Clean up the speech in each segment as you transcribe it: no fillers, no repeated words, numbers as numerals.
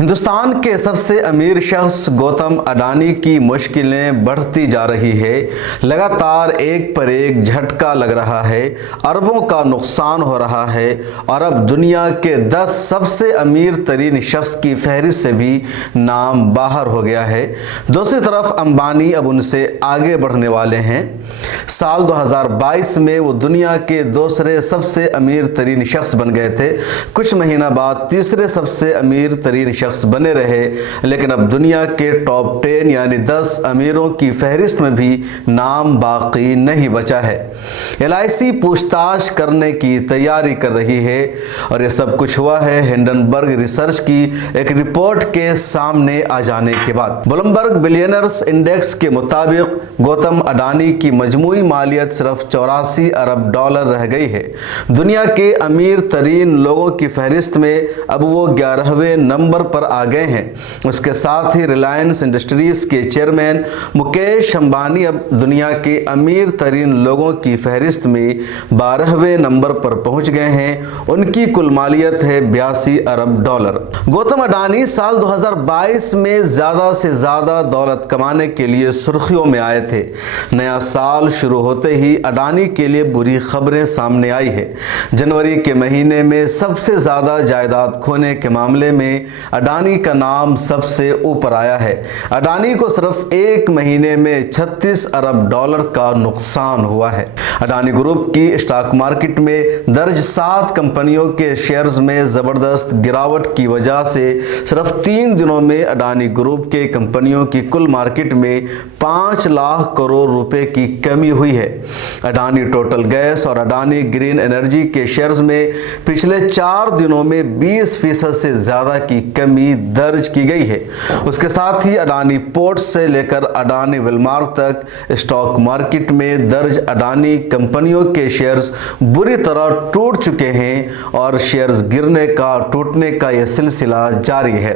हिंदुस्तान के सबसे अमीर शख्स गौतम अडानी की मुश्किलें बढ़ती जा रही है। लगातार एक पर एक झटका लग रहा है, अरबों का नुकसान हो रहा है और अब दुनिया के 10 सबसे अमीर तरीन शख्स की फहरिस्त से भी नाम बाहर हो गया है। दूसरी तरफ अंबानी अब उनसे आगे बढ़ने वाले हैं। साल 2022 में वो दुनिया के दूसरे सबसे अमीर तरीन शख्स बन गए थे। कुछ महीना बाद तीसरे सबसे अमीर तरीन शख्स बने रहे, लेकिन अब दुनिया के टॉप 10 यानी 10 अमीरों की फहरिस्त में भी नाम बाकी नहीं बचा है। LIC पूछताछ करने की तैयारी कर रही है और ये सब कुछ हुआ है हिंडनबर्ग रिसर्च की एक रिपोर्ट के सामने आ जाने के बाद। ब्लूमबर्ग बिलियनर्स इंडेक्स के मुताबिक गौतम अडानी की मजमूई मालियत सिर्फ 84 अरब डॉलर रह गई है। दुनिया के अमीर तरीन लोगों की फहरिस्त में अब वो 11वें नंबर पर आ गए हैं। उसके साथ ही रिलायंस इंडस्ट्रीज के चेयरमैन मुकेश अंबानी अब दुनिया के अमीर तरीन लोगों की फहरिस्त में 12वें नंबर पर पहुंच गए हैं। उनकी कुल मालियत है 82 अरब डॉलर। गौतम अडानी साल 2022 में ज्यादा से ज्यादा दौलत कमाने के लिए सुर्खियों में आए थे। नया साल शुरू होते ही अडानी के लिए बुरी खबरें सामने आई है। जनवरी के महीने में सबसे ज्यादा जायदाद खोने के मामले में अडानी का नाम सबसे ऊपर आया है। अडानी को सिर्फ एक महीने में 36 अरब डॉलर का नुकसान हुआ है। अडानी ग्रुप की स्टॉक मार्केट में दर्ज 7 कंपनियों के शेयर्स में जबरदस्त गिरावट की वजह से सिर्फ 3 दिनों में अडानी ग्रुप के कंपनियों की कुल मार्केट में 5 लाख करोड़ रुपए की कमी हुई है। अडानी टोटल गैस और अडानी ग्रीन एनर्जी के शेयर्स में पिछले 4 दिनों में 20% से ज्यादा की कमी दर्ज की गई है। उसके साथ ही अडानी पोर्ट्स से लेकर अडानी विलमार्क तक स्टॉक मार्केट में दर्ज अडानी कंपनियों के शेयर्स बुरी तरह टूट चुके हैं और शेयर्स गिरने का टूटने का यह सिलसिला जारी है।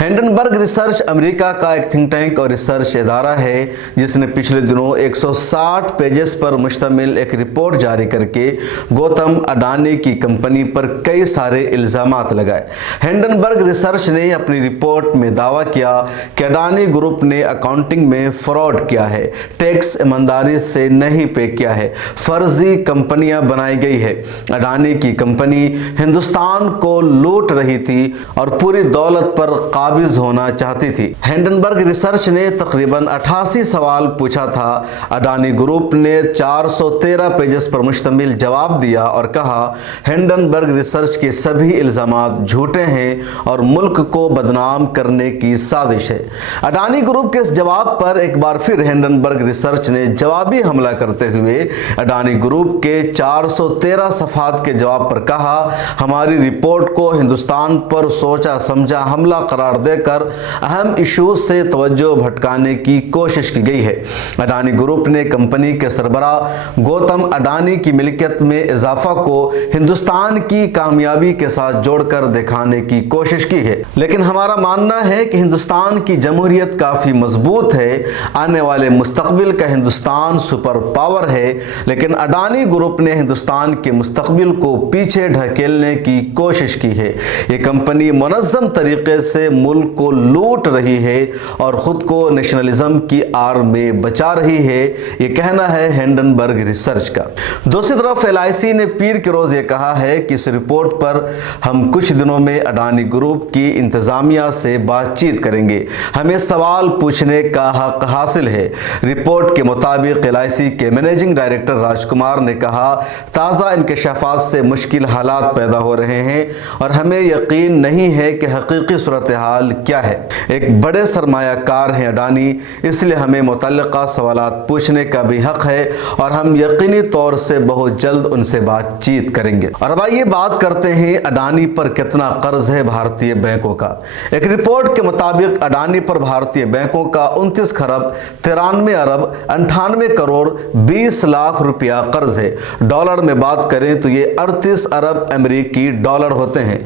हिंडनबर्ग रिसर्च अमेरिका का एक थिंक टैंक और रिसर्च इदारा है जिसने पिछले दिनों 160 पेजेस पर मुश्तमिल एक रिपोर्ट जारी करके गौतम अडानी की कंपनी पर कई सारे इल्जामात लगाए। हिंडनबर्ग रिसर्च ने अपनी रिपोर्ट में दावा किया कि अडानी ग्रुप ने अकाउंटिंग में फ्रॉड किया है, टैक्स ईमानदारी से नहीं पे किया है, फर्जी कंपनियां बनाई गई है। अडानी की कंपनी हिंदुस्तान को लूट रही थी और पूरी दौलत पर काबिज होना चाहती थी। हिंडनबर्ग रिसर्च ने तकरीबन 88 सवाल पूछा था। अडानी ग्रुप ने 413 पेजेस पर मुश्तमिल जवाब दिया और कहा हिंडनबर्ग रिसर्च के सभी इल्जामात झूठे हैं और मुल्क को बदनाम करने की साजिश है। अडानी ग्रुप के इस जवाब पर एक बार फिर हिंडनबर्ग रिसर्च ने जवाबी हमला करते हुए अडानी ग्रुप के 413 सफात के जवाब पर कहा हमारी रिपोर्ट को हिंदुस्तान पर सोचा समझा हमला करार देकर अहम इश्यूज से तवज्जो भटकाने की कोशिश की गई है। अडानी ग्रुप ने कंपनी के सरबराह गौतम अडानी की मिल्कियत में इजाफा को हिंदुस्तान की कामयाबी के साथ जोड़कर दिखाने की कोशिश की है, लेकिन हमारा मानना है कि हिंदुस्तान की जमहूरियत काफी मजबूत है। आने वाले मुस्तकबिल का हिंदुस्तान सुपर पावर है, लेकिन अडानी ग्रुप ने हिंदुस्तान के मुस्तकबिल को पीछे ढकेलने की कोशिश की है। ये कंपनी मुनज़्ज़म तरीके से मुल्क को लूट रही है और खुद को नेशनलिज्म की आड़ में बचा रही है। ये कहना है हिंडनबर्ग रिसर्च का। दूसरी तरफ LIC ने पीर के रोज ये कहा है कि इस रिपोर्ट पर हम कुछ दिनों में अडानी ग्रुप की इंतजामिया से बातचीत करेंगे। हमें सवाल पूछने का हक हासिल है। रिपोर्ट के मुताबिक LIC के मैनेजिंग डायरेक्टर राजकुमार ने कहा ताज़ा इंकशाफात से मुश्किल हालात पैदा हो रहे हैं और हमें यकीन नहीं है कि हकीकी सूरत हाल क्या है। एक बड़े सरमायाकार हैं अडानी, इसलिए हमें मुतल्लिका सवालात पूछने का भी हक है और हम यकीनी तौर से बहुत जल्द उनसे बातचीत करेंगे। और अब आइए बात करते हैं अडानी पर कितना कर्ज है भारतीय बैंकों का। एक रिपोर्ट के मुताबिक अडानी पर भारतीय बैंकों का 29 खरब 93 अरब 98 करोड़ 20 लाख रुपया कर्ज है। डॉलर में बात करें तो ये 38 अरब अमेरिकी डॉलर होते हैं।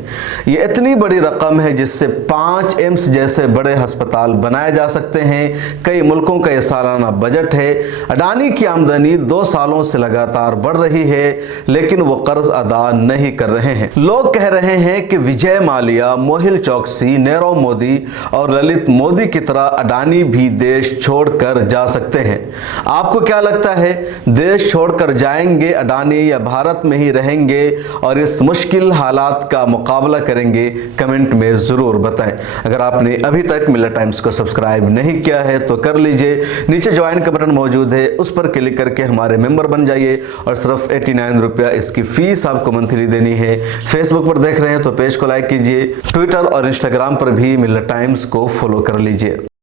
ये इतनी बड़ी रकम है जिससे 5 एम्स जैसे बड़े अस्पताल बनाए जा सकते हैं। कई मुल्कों का ये सालाना बजट है। अडानी की आमदनी 2 सालों से लगातार बढ़ रही है, लेकिन वो कर्ज अदा नहीं कर रहे हैं। लोग कह रहे हैं कि विजय माल्या, मोहिल चौकसी, नीरव मोदी और ललित मोदी की तरह अडानी भी देश छोड़कर जा सकते हैं। आपको क्या लगता है, देश छोड़कर जाएंगे अडानी या भारत में ही रहेंगे और इस मुश्किल हालात का मुकाबला करेंगे? कमेंट में ज़रूर बताएं। अगर आपने अभी तक मिलत टाइम्स को सब्सक्राइब नहीं किया है तो कर लीजिए, नीचे ज्वाइन का बटन मौजूद है, उस पर क्लिक करके हमारे मेंबर बन जाइए और सिर्फ 89 रुपया इसकी फीस आपको मंथली देनी है। फेसबुक पर देख रहे हैं तो पेज को लाइक कीजिए, ट्विटर और इंस्टाग्राम पर भी मिलत टाइम्स को फॉलो कर लीजिए।